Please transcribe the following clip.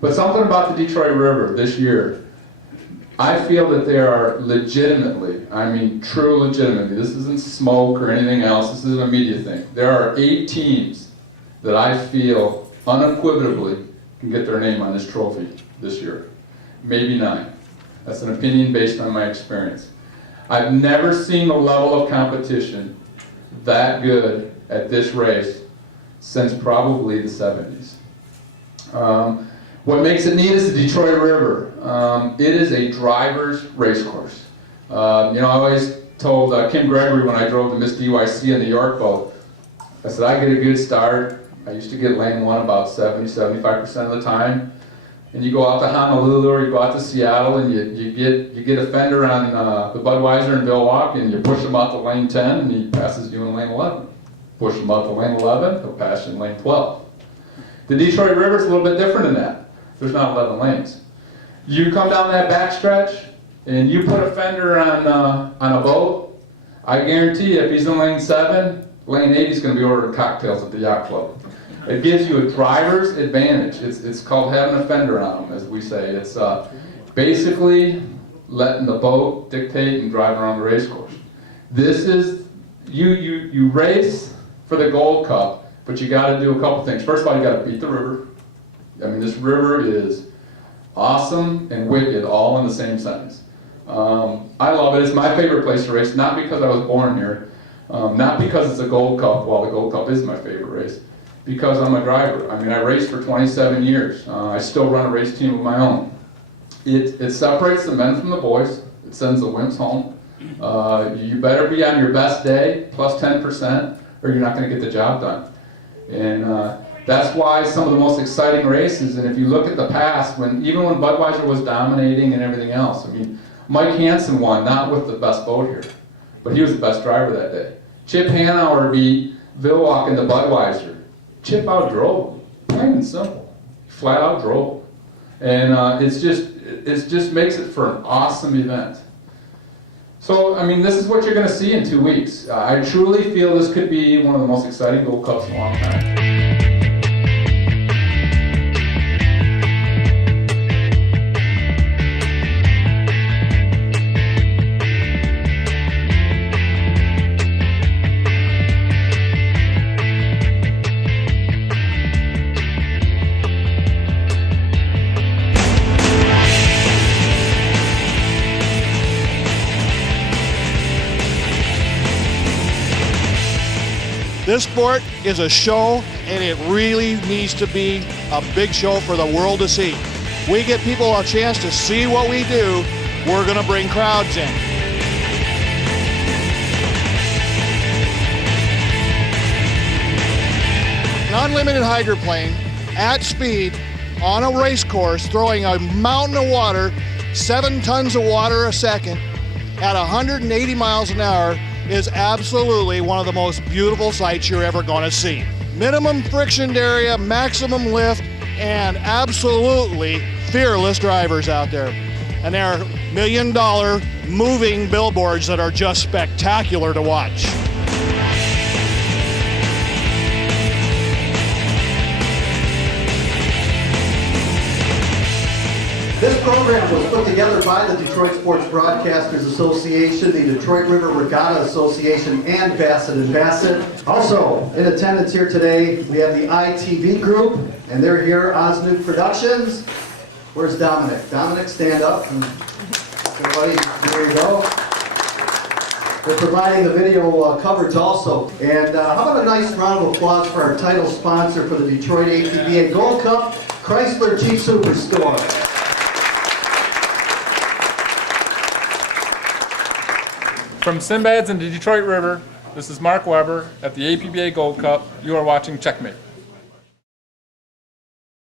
But something about the Detroit River this year, I feel that they are legitimately, I mean true legitimately, this isn't smoke or anything else, this isn't a media thing. There are 8 teams that I feel unequivocally can get their name on this trophy this year. Maybe 9. That's an opinion based on my experience. I've never seen a level of competition that good at this race since probably the 70s. What makes it neat is the Detroit River. It is a driver's race course. You know, I always told Kim Gregory when I drove the Miss DYC in the York boat, I said, I get a good start. I used to get lane 1 about 70-75% of the time. And you go out to Honolulu or you go out to Seattle and you get a fender on the Budweiser in Milwaukee and you push him out to lane 10 and he passes you in lane 11. Push him out to lane 11, he'll pass you in lane 12. The Detroit River is a little bit different than that. There's not 11 lanes. You come down that backstretch and you put a fender on a boat, I guarantee you if he's in lane 7, lane 8 he's going to be ordering cocktails at the yacht club. It gives you a driver's advantage. It's called having a fender on them, as we say. It's basically letting the boat dictate and drive around the race course. This is, you race for the Gold Cup, but you got to do a couple things. First of all, you got to beat the river. I mean, this river is awesome and wicked all in the same sentence. I love it. It's my favorite place to race, not because I was born here, not because it's a Gold Cup, while the Gold Cup is my favorite race, because I'm a driver. I mean, I raced for 27 years. I still run a race team of my own. It separates the men from the boys. It sends the wimps home. You better be on your best day, plus 10%, or you're not going to get the job done. And that's why some of the most exciting races, and if you look at the past, even when Budweiser was dominating and everything else, I mean, Mike Hansen won, not with the best boat here, but he was the best driver that day. Chip Hanauer beat Vilwalk in the Budweiser. Chip outdrove him, plain and simple. Flat out drove him. And it just makes it for an awesome event. So, I mean, this is what you're going to see in 2 weeks. I truly feel this could be one of the most exciting Gold Cups in a long time. This sport is a show, and it really needs to be a big show for the world to see. We get people a chance to see what we do, we're going to bring crowds in. An unlimited hydroplane at speed on a race course, throwing a mountain of water, 7 tons of water a second, at 180 miles an hour, is absolutely one of the most beautiful sights you're ever going to see. Minimum friction area, maximum lift, and absolutely fearless drivers out there. And there are $1 million moving billboards that are just spectacular to watch. This program was put together by the Detroit Sports Broadcasters Association, the Detroit River Regatta Association, and Bassett & Bassett. Also, in attendance here today, we have the iTVGroup, and they're here, Osnuke Productions. Where's Dominic? Dominic, stand up. Everybody, there you go. They're providing the video coverage also. And how about a nice round of applause for our title sponsor for the Detroit ATVA Gold Cup, Chrysler Jeep Superstore. From Sindbad's and the Detroit River, this is Mark Weber at the APBA Gold Cup. You are watching Checkmate.